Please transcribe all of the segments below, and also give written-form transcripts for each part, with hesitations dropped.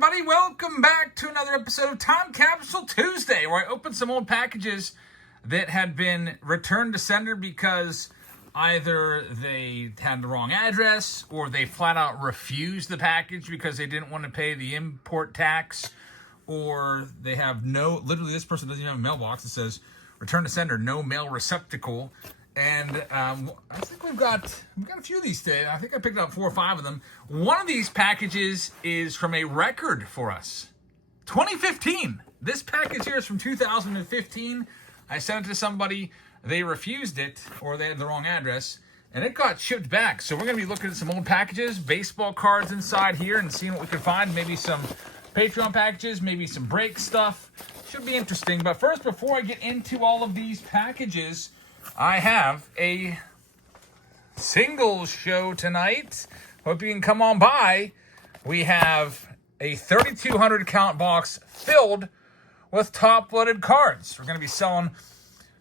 everybody, welcome back to another episode of Time Capsule Tuesday, where I open some old packages that had been returned to sender because either they had the wrong address or they flat out refused the package because they didn't want to pay the import tax, or they have literally this person doesn't even have a mailbox that says return to sender, no mail receptacle. And I think we've got a few of these today. I think I picked up 4 or 5 of them. One of these packages is from a record for us. 2015. This package here is from 2015. I sent it to somebody. They refused it, or they had the wrong address, and it got shipped back. So we're going to be looking at some old packages, baseball cards inside here, and seeing what we can find. Maybe some Patreon packages, maybe some break stuff. Should be interesting. But first, before I get into all of these packages, I have a singles show tonight. Hope you can come on by. We have a 3,200 count box filled with top-loaded cards. We're going to be selling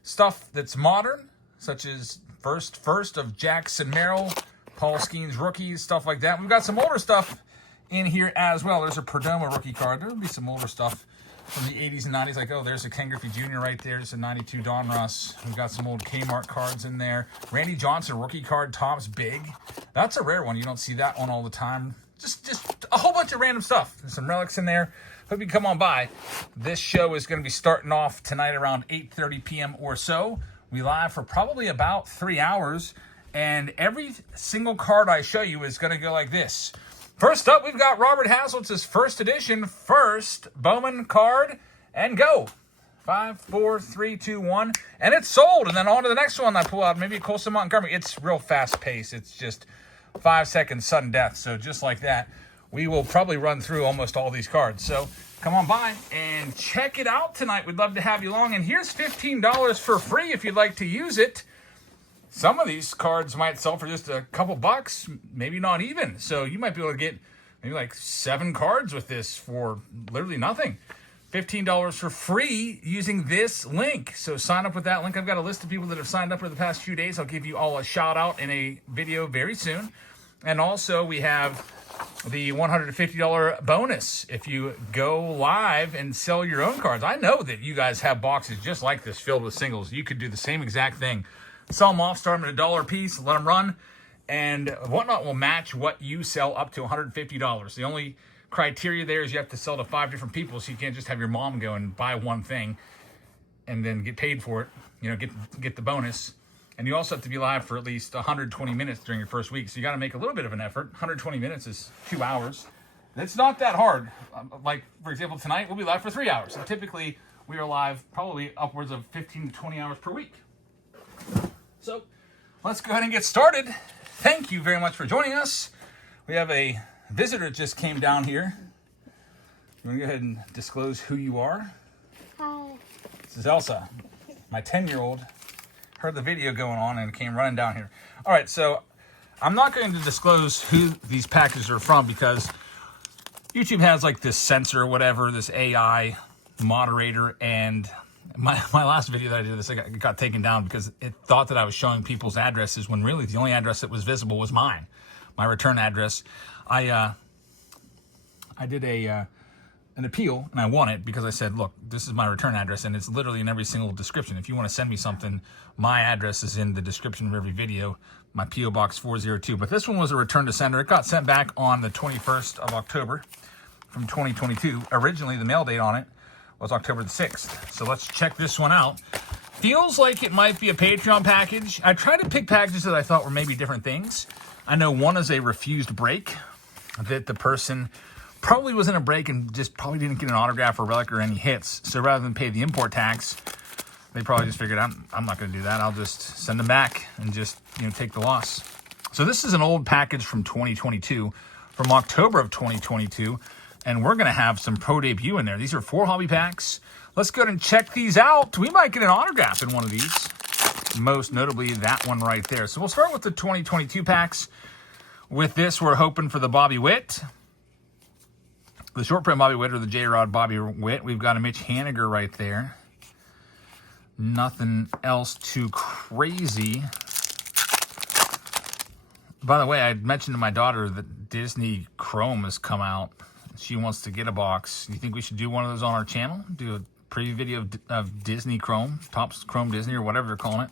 stuff that's modern, such as first of Jackson Merrill, Paul Skeens rookies, stuff like that. We've got some older stuff in here as well. There's a Perdomo rookie card. There'll be some older stuff from the 80s and 90s, like, there's a Ken Griffey Jr. right there. There's a 92 Don Russ. We've got some old Kmart cards in there. Randy Johnson rookie card, Tom's big. That's a rare one. You don't see that one all the time. Just a whole bunch of random stuff. There's some relics in there. Hope you can come on by. This show is going to be starting off tonight around 8:30 p.m. or so. We live for probably about 3 hours, and every single card I show you is going to go like this. First up, we've got Robert Hasseltz's first edition, first Bowman card, and go. 5, 4, 3, 2, 1, and it's sold. And then on to the next one I pull out, maybe a Colson Montgomery. It's real fast paced. It's just 5 seconds sudden death. So just like that, we will probably run through almost all these cards. So come on by and check it out tonight. We'd love to have you along. And here's $15 for free if you'd like to use it. Some of these cards might sell for just a couple bucks, maybe not even. So you might be able to get maybe like 7 cards with this for literally nothing. $15 for free using this link. So sign up with that link. I've got a list of people that have signed up for the past few days. I'll give you all a shout out in a video very soon. And also we have the $150 bonus if you go live and sell your own cards. I know that you guys have boxes just like this filled with singles. You could do the same exact thing. Sell them off, start them at $1 a piece, let them run, and Whatnot will match what you sell up to $150. The only criteria there is you have to sell to 5 different people, so you can't just have your mom go and buy one thing and then get paid for it, get the bonus. And you also have to be live for at least 120 minutes during your first week, so you got to make a little bit of an effort. 120 minutes is 2 hours. It's not that hard. Like, for example, tonight we'll be live for 3 hours. So typically we are live probably upwards of 15 to 20 hours per week. So let's go ahead and get started. Thank you very much for joining us. We have a visitor that just came down here. You want to go ahead and disclose who you are? Hi. This is Elsa, my 10-year-old. Heard the video going on and came running down here. All right, so I'm not going to disclose who these packages are from because YouTube has like this censor or whatever, this AI moderator, and my last video that I did this, it got taken down because it thought that I was showing people's addresses when really the only address that was visible was mine, my return address. I did an appeal and I won it because I said, look, this is my return address and it's literally in every single description. If you want to send me something, my address is in the description of every video, my P.O. Box 402. But this one was a return to sender. It got sent back on the 21st of October from 2022. Originally, the mail date on it was October the 6th. So let's check this one out. Feels like it might be a Patreon package. I tried to pick packages that I thought were maybe different things. I know one is a refused break, that the person probably was in a break and just probably didn't get an autograph or relic or any hits. So rather than pay the import tax, they probably just figured, I'm not going to do that. I'll just send them back and just take the loss. So this is an old package from 2022, from October of 2022. And we're going to have some pro debut in there. These are 4 hobby packs. Let's go ahead and check these out. We might get an autograph in one of these. Most notably, that one right there. So we'll start with the 2022 packs. With this, we're hoping for the Bobby Witt, the short print Bobby Witt, or the J-Rod Bobby Witt. We've got a Mitch Haniger right there. Nothing else too crazy. By the way, I mentioned to my daughter that Disney Chrome has come out. She wants to get a box. You think we should do one of those on our channel? Do a preview video of Disney Chrome, Topps Chrome Disney, or whatever they're calling it.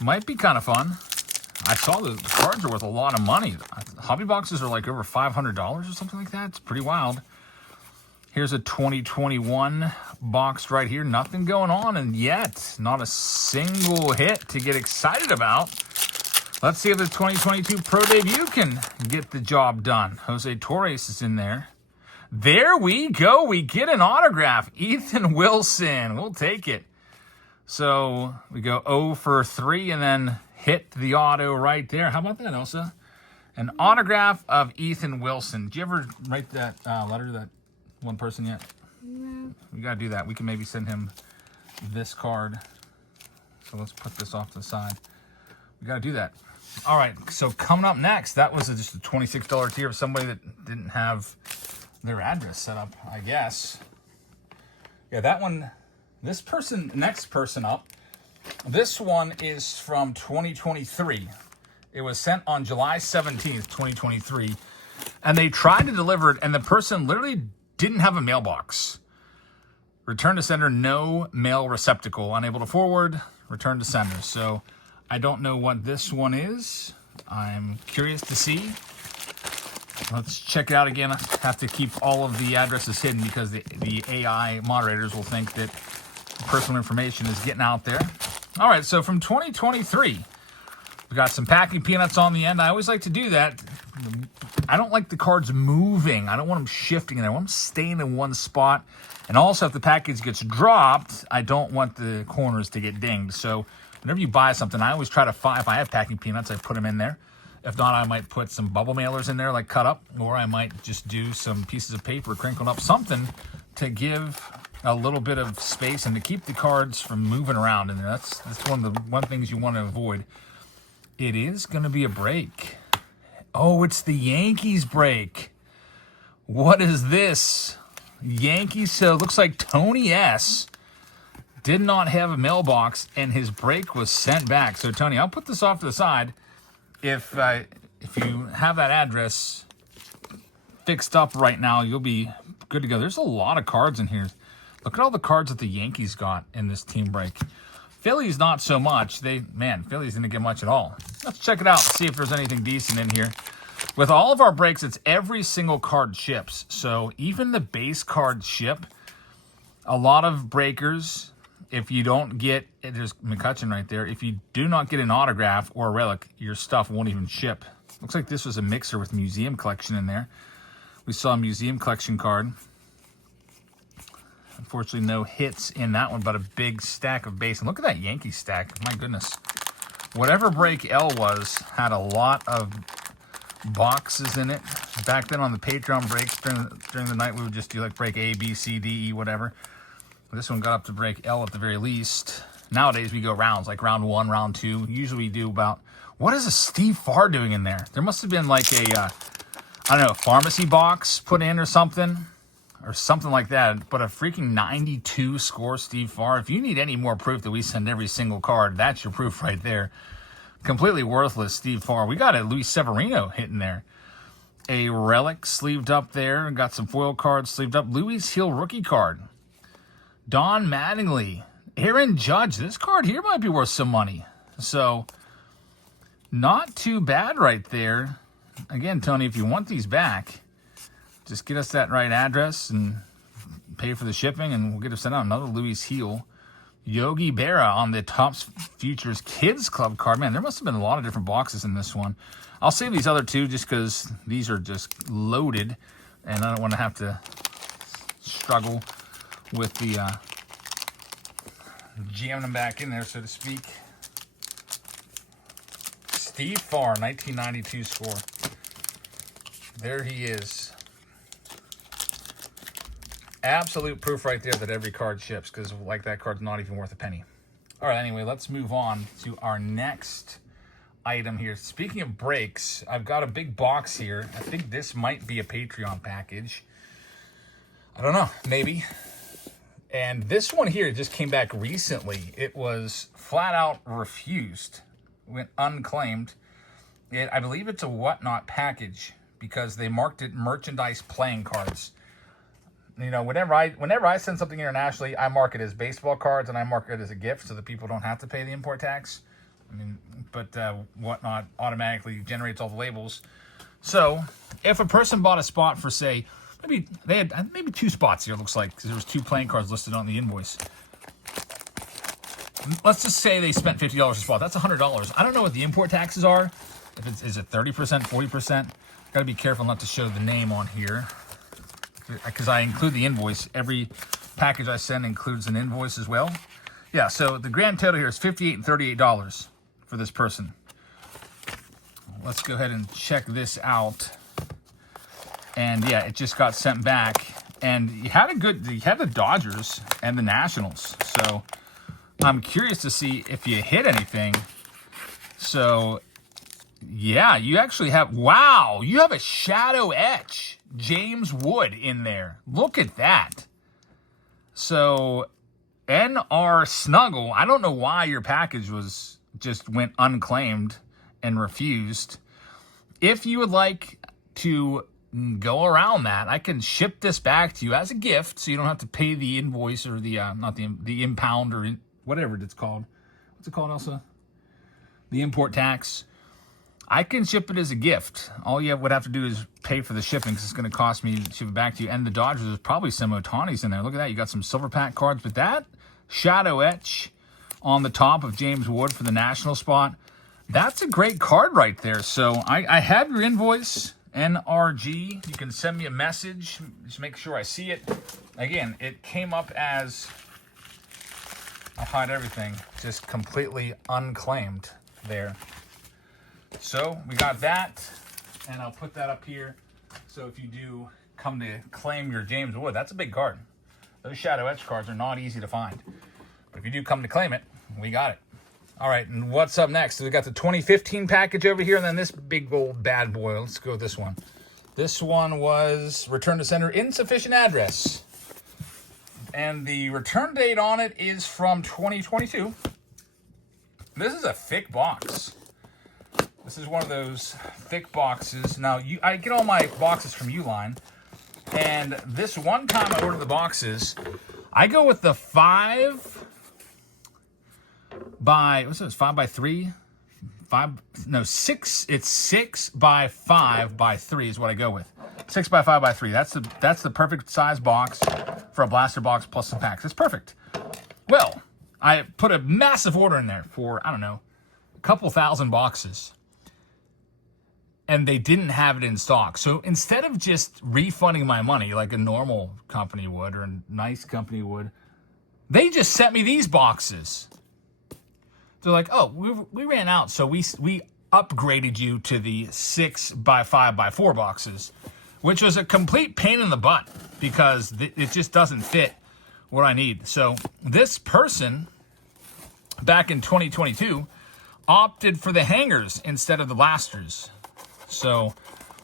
Might be kind of fun. I saw the cards are worth a lot of money. Hobby boxes are like over $500 or something like that. It's pretty wild. Here's a 2021 box right here. Nothing going on, and yet not a single hit to get excited about. Let's see if the 2022 Pro Debut can get the job done. Jose Torres is in there. There we go. We get an autograph. Ethan Wilson. We'll take it. So we go 0 for 3 and then hit the auto right there. How about that, Elsa? An autograph of Ethan Wilson. Did you ever write that letter to that one person yet? No. We got to do that. We can maybe send him this card. So let's put this off to the side. We got to do that. All right. So coming up next, that was just a $26 tier of somebody that didn't have their address set up, I guess. Yeah, that one, this person, next person up, this one is from 2023. It was sent on July 17th, 2023, and they tried to deliver it, and the person literally didn't have a mailbox. Return to sender, no mail receptacle, unable to forward, return to sender. So I don't know what this one is. I'm curious to see. Let's check it out again. I have to keep all of the addresses hidden because the AI moderators will think that personal information is getting out there. All right, so from 2023, we got some packing peanuts on the end. I always like to do that. I don't like the cards moving. I don't want them shifting in there. I want them staying in one spot. And also, if the package gets dropped, I don't want the corners to get dinged. So whenever you buy something, I always try to find, if I have packing peanuts, I put them in there. If not, I might put some bubble mailers in there, like cut up, or I might just do some pieces of paper, crinkled up, something to give a little bit of space and to keep the cards from moving around in there. That's one of the things you want to avoid. It is going to be a break. Oh, it's the Yankees break. What is this? Yankees, so it looks like Tony S. did not have a mailbox, and his break was sent back. So, Tony, I'll put this off to the side. If you have that address fixed up right now, you'll be good to go. There's a lot of cards in here. Look at all the cards that the Yankees got in this team break. Phillies, not so much. Phillies didn't get much at all. Let's check it out, see if there's anything decent in here. With all of our breaks, it's every single card ships. So even the base cards ship. A lot of breakers, if you don't get, there's McCutcheon right there. If you do not get an autograph or a relic, your stuff won't even ship. Looks like this was a mixer with museum collection in there. We saw a museum collection card. Unfortunately, no hits in that one, but a big stack of base. And look at that Yankee stack. My goodness. Whatever break L was had a lot of boxes in it. Back then on the Patreon breaks during the night, we would just do like break A, B, C, D, E, whatever. This one got up to break L at the very least. Nowadays, we go rounds, like round 1, round 2. Usually we do about, what is a Steve Farr doing in there? There must have been like a, I don't know, pharmacy box put in or something like that. But a freaking 92 score Steve Farr. If you need any more proof that we send every single card, that's your proof right there. Completely worthless Steve Farr. We got a Luis Severino hitting there. A relic sleeved up there. Got some foil cards sleeved up. Louis Hill rookie card. Don Mattingly. Aaron Judge. This card here might be worth some money. So, not too bad right there. Again, Tony, if you want these back, just get us that right address and pay for the shipping, and we'll get it sent out. Another Louis Hill. Yogi Berra on the Topps Futures Kids Club card. Man, there must have been a lot of different boxes in this one. I'll save these other two just because these are just loaded, and I don't want to have to struggle with the jamming them back in there, so to speak. Steve Farr, 1992 score. There he is. Absolute proof right there that every card ships, because like that card's not even worth a penny. All right, anyway, let's move on to our next item here. Speaking of breaks, I've got a big box here. I think this might be a Patreon package. I don't know, maybe. And this one here just came back recently. It was flat out refused, went unclaimed. I believe it's a Whatnot package, because they marked it merchandise playing cards. You know, whenever I send something internationally, I mark it as baseball cards and I mark it as a gift so that people don't have to pay the import tax. I mean, but Whatnot automatically generates all the labels. So if a person bought a spot for, say, maybe they had maybe 2 spots here, it looks like, because there was 2 playing cards listed on the invoice. Let's just say they spent $50 a spot. That's $100. I don't know what the import taxes are. If is it 30%, 40%? Got to be careful not to show the name on here, because I include the invoice. Every package I send includes an invoice as well. Yeah, so the grand total here is $58 and $38 for this person. Let's go ahead and check this out. And yeah, it just got sent back. And you had the Dodgers and the Nationals. So I'm curious to see if you hit anything. So yeah, you actually have, wow, you have a shadow etch James Wood in there. Look at that. So NR Snuggle, I don't know why your package just went unclaimed and refused. If you would like to go around that, I can ship this back to you as a gift, so you don't have to pay the invoice or the not the impound or whatever it's called. What's it called, Elsa? The import tax. I can ship it as a gift. All you would have to do is pay for the shipping, because it's going to cost me to ship it back to you. And the Dodgers, there's probably some Otanis in there. Look at that. You got some silver pack cards, but that shadow etch on the top of James Wood for the national spot, that's a great card right there. So I have your invoice, NRG. You can send me a message. Just make sure I see it. Again, it came up as, I'll hide everything, just completely unclaimed there. So we got that, and I'll put that up here. So if you do come to claim your James Wood, that's a big card. Those shadow etch cards are not easy to find. But if you do come to claim it, we got it. All right, and what's up next? So we got the 2015 package over here, and then this big old bad boy. Let's go with this one. This one was return to sender, insufficient address. And the return date on it is from 2022. This is a thick box. This is one of those thick boxes. Now, I get all my boxes from Uline, and this one time I ordered the boxes, I go with the 5 by, what's this, 5 by 3? 6, it's 6 by 5 by 3 is what I go with. 6 by 5 by 3, that's the perfect size box for a blaster box plus some packs. It's perfect. Well, I put a massive order in there for, I don't know, a couple thousand boxes. And they didn't have it in stock. So instead of just refunding my money like a normal company would or a nice company would, they just sent me these boxes. They're like, oh, we ran out, so we upgraded you to the 6 by 5 by 4 boxes, which was a complete pain in the butt because it just doesn't fit what I need. So this person, back in 2022, opted for the hangers instead of the blasters. So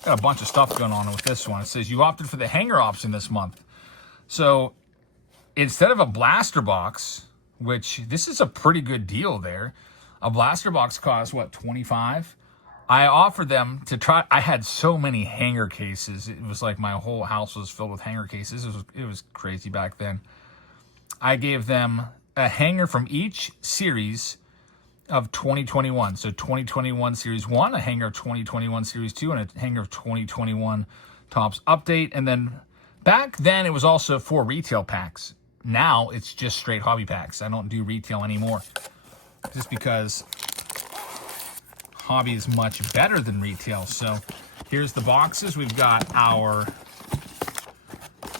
got a bunch of stuff going on with this one. It says you opted for the hanger option this month. So instead of a blaster box, which this is a pretty good deal there, a blaster box costs, what, $25? I offered them to try. I had so many hanger cases. It was like my whole house was filled with hanger cases. It was crazy back then. I gave them a hanger from each series of 2021. So 2021 Series 1, a hanger of 2021 Series 2, and a hanger of 2021 Topps Update. And then back then, it was also 4 retail packs. Now, it's just straight hobby packs. I don't do retail anymore. Just because hobby is much better than retail. So here's the boxes. We've got our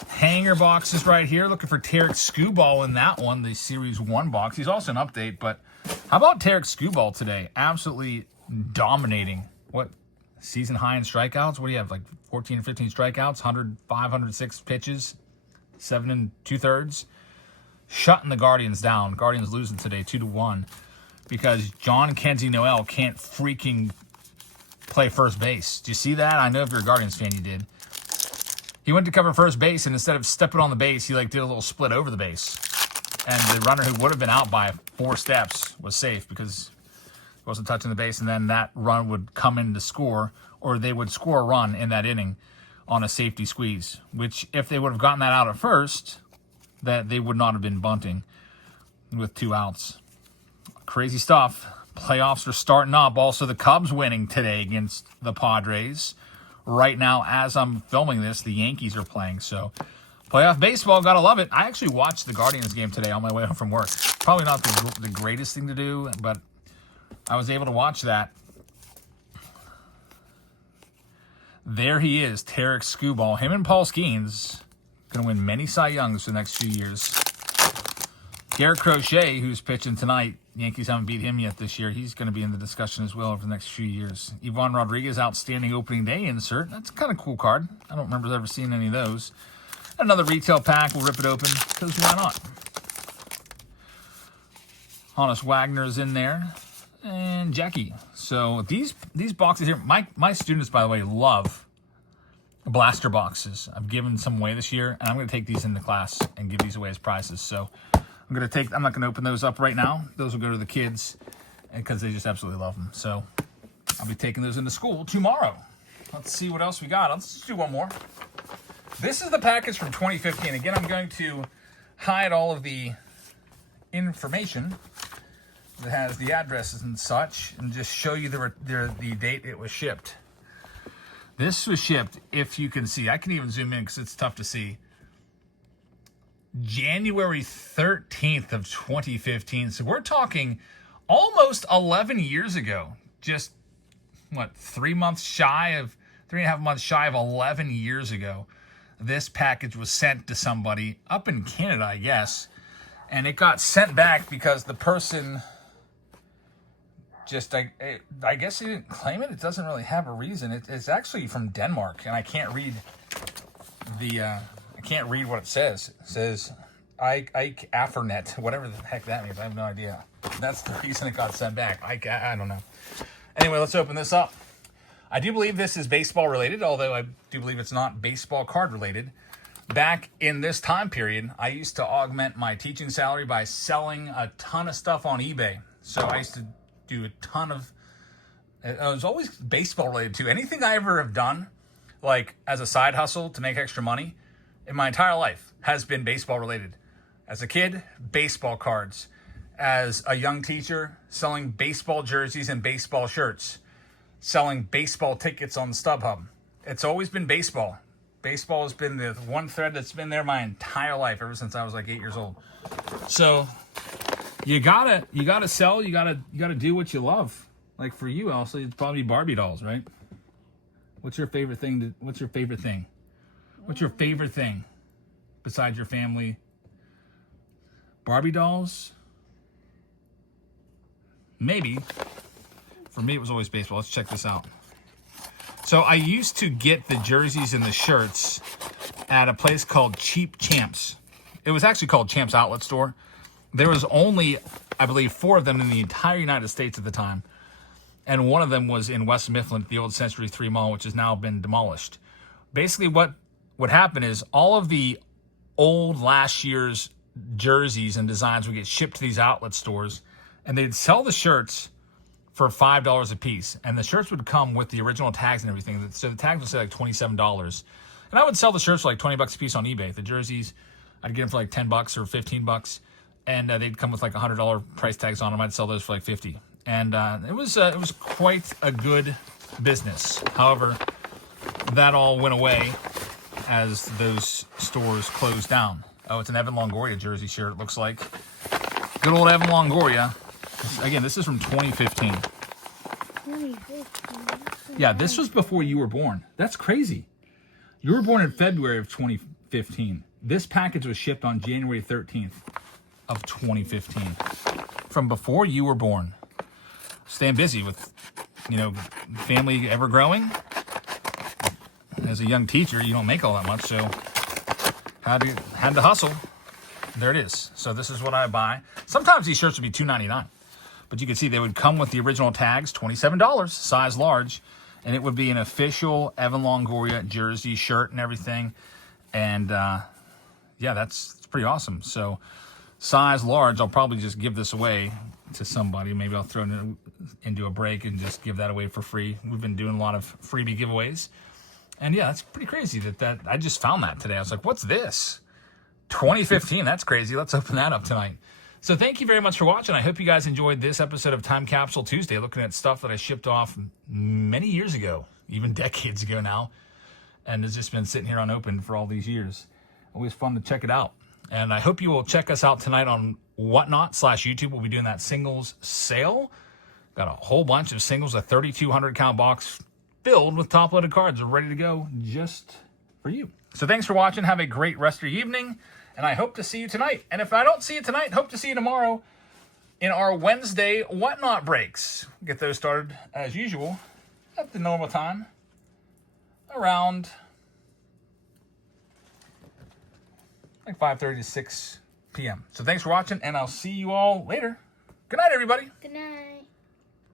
hanger boxes right here. Looking for Tarek Skubal in that one, the Series 1 box. He's also an update, but how about Tarek Skubal today? Absolutely dominating. What, season high in strikeouts? What do you have, like 14 or 15 strikeouts, 106 pitches, 7 2/3? Shutting the Guardians down. Guardians losing today 2-1 because John Kenzie Noel can't freaking play first base. Do you see that? I know if you're a Guardians fan, you did. He went to cover first base, and instead of stepping on the base, he did a little split over the base. And the runner who would have been out by 4 steps was safe because wasn't touching the base, and then that run would come in to score, or they would score a run in that inning on a safety squeeze, which if they would have gotten that out at first, that they would not have been bunting with 2 outs. Crazy stuff. Playoffs are starting up. Also, the Cubs winning today against the Padres. Right now, as I'm filming this, the Yankees are playing. So, playoff baseball, gotta love it. I actually watched the Guardians game today on my way home from work. Probably not the greatest thing to do, but I was able to watch that. There he is, Tarek Skubal. Him and Paul Skeens going to win many Cy Youngs for the next few years. Garrett Crochet, who's pitching tonight, Yankees haven't beat him yet this year. He's going to be in the discussion as well over the next few years. Ivan Rodriguez, outstanding opening day insert. That's kind of cool card. I don't remember ever seeing any of those. Another retail pack. We'll rip it open because why not? Honus Wagner's in there. And Jackie. So these boxes here, my students, by the way, love blaster boxes. I've given some away this year, and I'm going to take these into class and give these away as prizes. So I'm not going to open those up right now. Those will go to the kids because they just absolutely love them. So I'll be taking those into school tomorrow. Let's see what else we got. Let's do one more. This is the package from 2015. Again, I'm going to hide all of the information that has the addresses and such, and just show you the date it was shipped. This was shipped, if you can see, I can even zoom in because it's tough to see, January 13th of 2015. So we're talking almost 11 years ago. Just, 3.5 months shy of 11 years ago. This package was sent to somebody up in Canada, I guess. And it got sent back because the person I guess he didn't claim it. It doesn't really have a reason. It's actually from Denmark, and I can't read what it says. It says Ike Affernet, whatever the heck that means. I have no idea. That's the reason it got sent back. I don't know. Anyway, let's open this up. I do believe this is baseball related, although I do believe it's not baseball card related. Back in this time period, I used to augment my teaching salary by selling a ton of stuff on eBay. So I used to do a ton of, it was always baseball related too. Anything I ever have done, like as a side hustle to make extra money in my entire life, has been baseball related. As a kid, baseball cards. As a young teacher, selling baseball jerseys and baseball shirts. Selling baseball tickets on StubHub. It's always been baseball. Baseball has been the one thread that's been there my entire life, ever since I was like 8 years old. So you gotta sell. You gotta do what you love. Like for you, also, it's probably Barbie dolls, right? What's your favorite thing? What's your favorite thing besides your family? Barbie dolls? Maybe. For me, it was always baseball. Let's check this out. So I used to get the jerseys and the shirts at a place called Cheap Champs. It was actually called Champs Outlet Store. There was only, I believe, 4 of them in the entire United States at the time. And one of them was in West Mifflin, the old Century 3 Mall, which has now been demolished. Basically, what would happen is all of the old last year's jerseys and designs would get shipped to these outlet stores, and they'd sell the shirts for $5 a piece. And the shirts would come with the original tags and everything. So the tags would say like $27. And I would sell the shirts for like $20 a piece on eBay. The jerseys, I'd get them for like $10 or $15. And they'd come with like $100 price tags on them. I'd sell those for like $50. And it was quite a good business. However, that all went away as those stores closed down. Oh, it's an Evan Longoria jersey shirt, it looks like. Good old Evan Longoria. Again, this is from 2015. 2015. Yeah, this was before you were born. That's crazy. You were born in February of 2015. This package was shipped on January 13th of 2015. From before you were born. Staying busy with, family ever growing. As a young teacher, you don't make all that much, so had to hustle. There it is. So this is what I buy. Sometimes these shirts would be $2.99. But you can see they would come with the original tags, $27, size large, and it would be an official Evan Longoria jersey, shirt, and everything. And that's pretty awesome. So size large, I'll probably just give this away to somebody. Maybe I'll throw it in into a break and just give that away for free. We've been doing a lot of freebie giveaways. And yeah, that's pretty crazy that I just found that today. I was like, what's this? 2015, that's crazy. Let's open that up tonight. So thank you very much for watching. I hope you guys enjoyed this episode of Time Capsule Tuesday, looking at stuff that I shipped off many years ago, even decades ago now, and has just been sitting here unopened for all these years. Always fun to check it out. And I hope you will check us out tonight on whatnot/YouTube. We'll be doing that singles sale. Got a whole bunch of singles, a 3,200 count box filled with top-loaded cards ready to go just for you. So thanks for watching. Have a great rest of your evening, and I hope to see you tonight. And if I don't see you tonight, hope to see you tomorrow in our Wednesday Whatnot breaks. Get those started as usual at the normal time, around like 5:30 to 6 p.m. So thanks for watching, and I'll see you all later. Good night, everybody. Good night.